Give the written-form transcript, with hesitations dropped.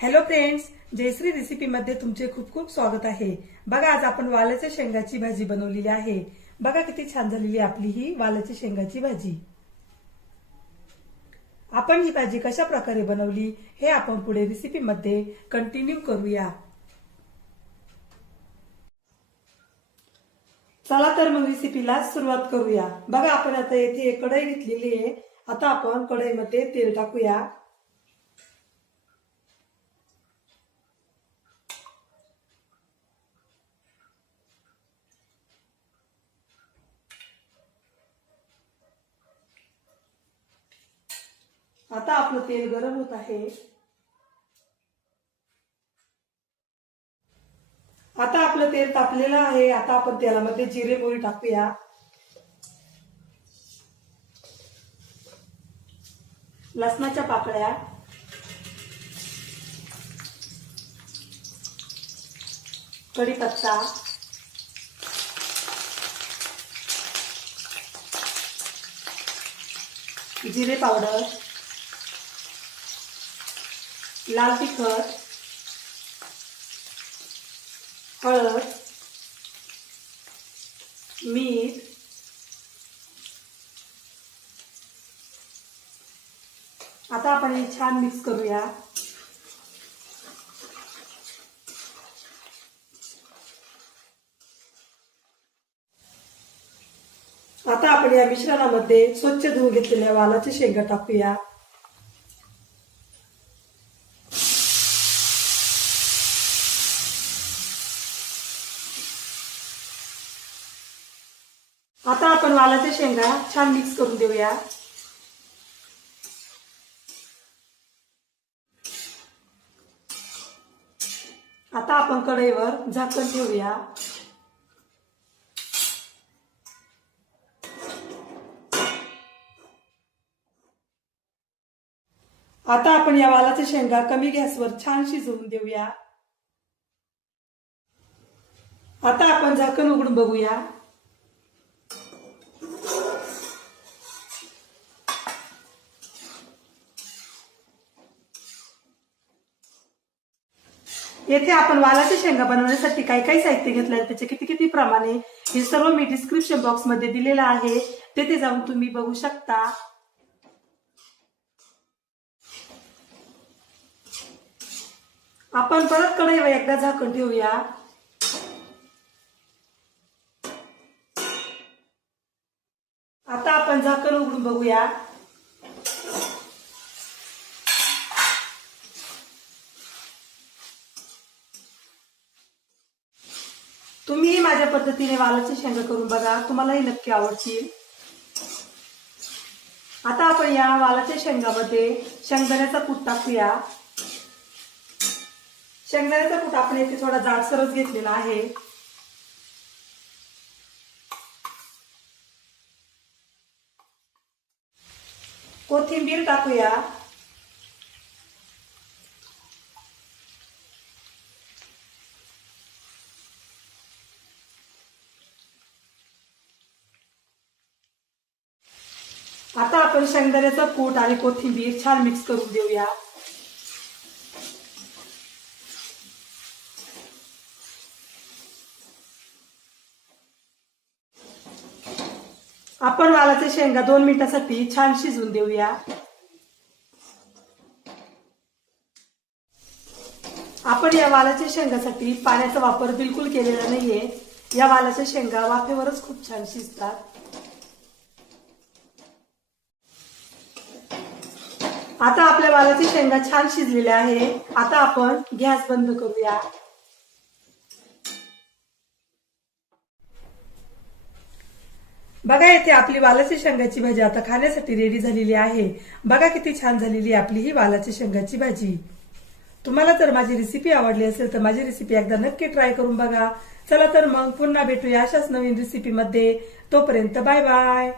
Hello friends, Jayashree recipe मध्ये तुमचे खूप खूप स्वागत आहे। बघा, आज आपण वालाच्या शेंगाची भाजी बनवलेली आहे। बघा किती छान झालेली आपली ही वालाची शेंगाची भाजी। आपण ही भाजी कशा प्रकारे बनवली हे आपण पुढे रेसिपी मध्ये कंटिन्यू करूया। चला तर मग रेसिपीला सुरुवात करूया। बघा, आपण आता येथे एक कढई घेतलेली आहे। आता आपण कढईमध्ये तेल टाकूया। आता आपलं तेल गरम होत आहे। आता आपलं तेल तापलेलं आहे। आता आपण तेलामध्ये जिरे मोहरी टाकूया। लसणाच्या पाकळ्या, कढीपत्ता, जिरे पावडर, लाल तिखट, हळद, मीठ, आता आपण हे छान मिक्स करूया। आता आपण या मिश्रणामध्ये स्वच्छ धुवून घेतलेल्या वालाच्या शेंगा टाकूया। आता आपण वालाच्या शेंगा छान मिक्स करून देऊया। आता आपण कढईवर झाकण ठेवूया। आता आपण या वालाच्या शेंगा कमी गॅसवर छान शिजवून देऊया। आता आपण झाकण उघडून बघूया। येथे आपण वालाच्या शेंगा बनवण्यासाठी काय काय साहित्य घेतलंय, त्याचे किती किती प्रमाणे हे सर्व मी डिस्क्रिप्शन बॉक्स मध्ये दिलेलं आहे, तेथे जाऊन तुम्ही बघू शकता। आपण परत कढईवर एकदा झाकण ठेवूया। आता आपण झाकण उघडून बघूया। तुम्ही माझ्या पद्धतीने वालाची शेंगा करून बघा, तुम्हालाही नक्की आवडतील। आता आपण या वालाच्या शेंगामध्ये शेंगदाण्याचा कूट टाकूया। शेंगदाण्याचा कूट आपण येथे थोडा जाडसरच घेतलेला आहे। कोथिंबीर टाकूया। आता आपण शेंगदाण्याचा कूट आणि कोथिंबीर छान मिक्स करून देऊया। आपण वालाच्या शेंगा 2 मिनिटांसाठी छान शिजवून देऊया। आपण या वालाच्या शेंगासाठी पाण्याचा वापर बिलकुल केलेला नाहीये। या वालाच्या शेंगा वाफेवरच खूप छान शिजतात। आता आपल्या वालाची शेंगा छान शिजलेल्या आहे। आता आपण गॅस बंद करूया। बघा, येथे आपली वालाची शेंगाची भाजी आता खाण्यासाठी रेडी झालेली आहे। बघा किती छान झालेली आपली ही वालाची शेंगाची भाजी। तुम्हाला जर माझी रेसिपी आवडली असेल तर माझी रेसिपी एकदा नक्की ट्राय करून बघा। चला तर मग पुन्हा भेटूया अशाच नवीन रेसिपी मध्ये। तोपर्यंत बाय बाय।